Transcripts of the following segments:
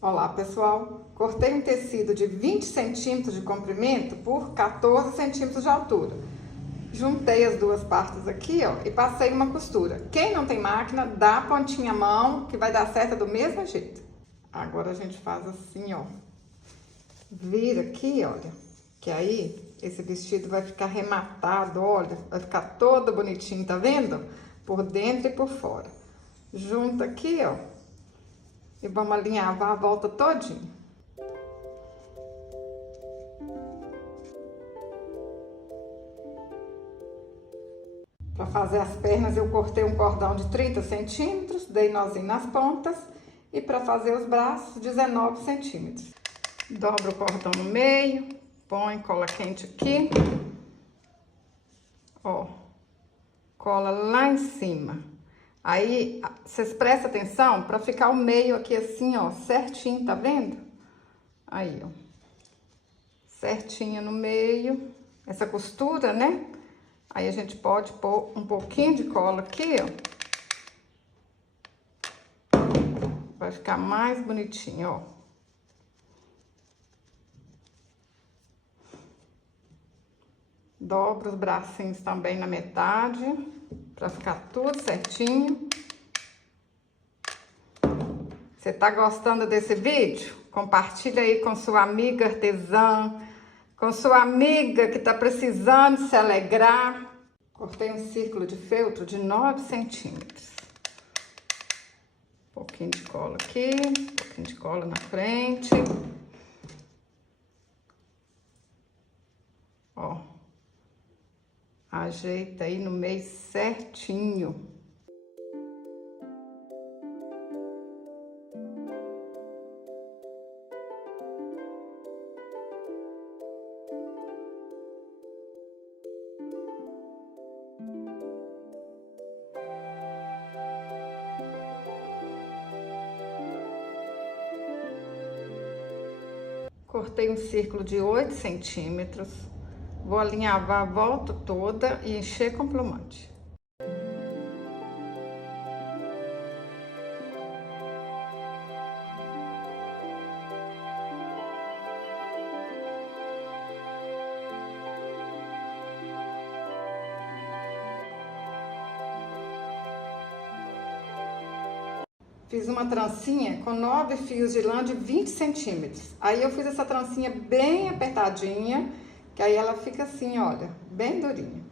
Olá pessoal, cortei um tecido de 20 centímetros de comprimento por 14 centímetros de altura. Juntei as duas partes aqui, ó, e passei uma costura. Quem não tem máquina, dá a pontinha à mão, que vai dar certo do mesmo jeito. Agora a gente faz assim, ó. Vira aqui, olha, que aí esse vestido vai ficar rematado, olha, vai ficar todo bonitinho, tá vendo? Por dentro e por fora. Junta aqui, ó. E vamos alinhavar a volta todinha. Para fazer as pernas eu cortei um cordão de 30 centímetros, dei nozinho nas pontas. E para fazer os braços, 19 centímetros. Dobra o cordão no meio, põe cola quente aqui. Ó, cola lá em cima. Aí, vocês prestem atenção para ficar o meio aqui assim, ó, certinho, tá vendo? Aí, ó. Certinho no meio. Essa costura, né? Aí a gente pode pôr um pouquinho de cola aqui, ó. Vai ficar mais bonitinho, ó. Dobra os bracinhos também na metade, pra ficar tudo certinho. Você tá gostando desse vídeo? Compartilha aí com sua amiga artesã, com sua amiga que tá precisando se alegrar. Cortei um círculo de feltro de 9 centímetros. Um pouquinho de cola aqui, um pouquinho de cola na frente. Ó. Ajeita aí no meio certinho. Cortei um círculo de 8 centímetros. Vou alinhavar a volta toda e encher com plumante. Fiz uma trancinha com 9 fios de lã de 20 centímetros. Aí eu fiz essa trancinha bem apertadinha, que aí ela fica assim, olha, bem durinha.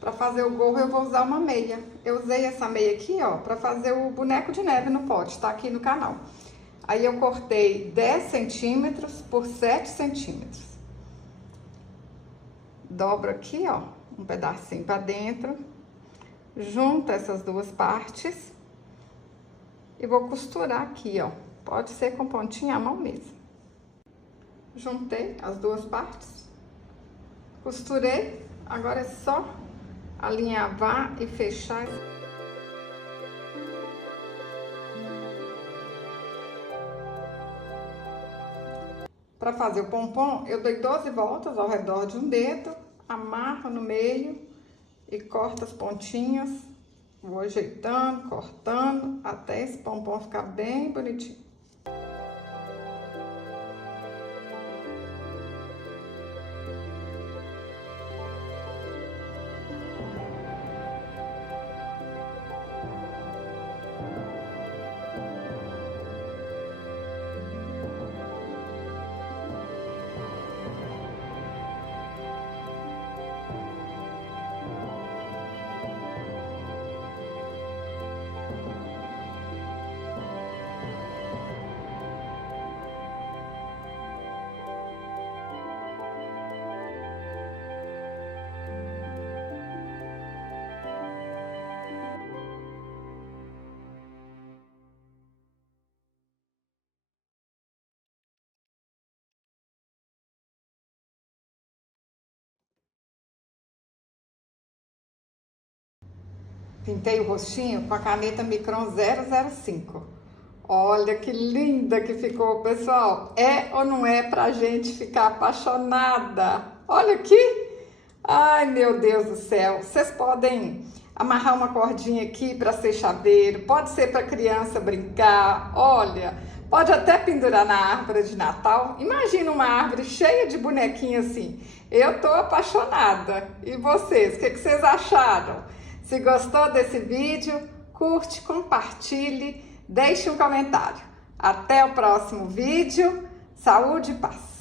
Para fazer o gorro eu vou usar uma meia. Eu usei essa meia aqui, ó, para fazer o boneco de neve no pote, tá aqui no canal. Aí eu cortei 10 centímetros por 7 centímetros. Dobro aqui, ó, um pedacinho para dentro. Junta essas duas partes. E vou costurar aqui, ó. Pode ser com pontinha à mão mesmo. Juntei as duas partes. Costurei. Agora é só alinhavar e fechar. Para fazer o pompom, eu dei 12 voltas ao redor de um dedo, amarro no meio e corto as pontinhas. Vou ajeitando, cortando, até esse pompom ficar bem bonitinho. Pintei o rostinho com a caneta Micron 005. Olha que linda que ficou, pessoal. É ou não é pra gente ficar apaixonada? Olha aqui. Ai, meu Deus do céu. Vocês podem amarrar uma cordinha aqui para ser chaveiro, pode ser para criança brincar. Olha, pode até pendurar na árvore de Natal. Imagina uma árvore cheia de bonequinho assim. Eu tô apaixonada. E vocês, o que vocês acharam? Se gostou desse vídeo, curte, compartilhe, deixe um comentário. Até o próximo vídeo. Saúde e paz!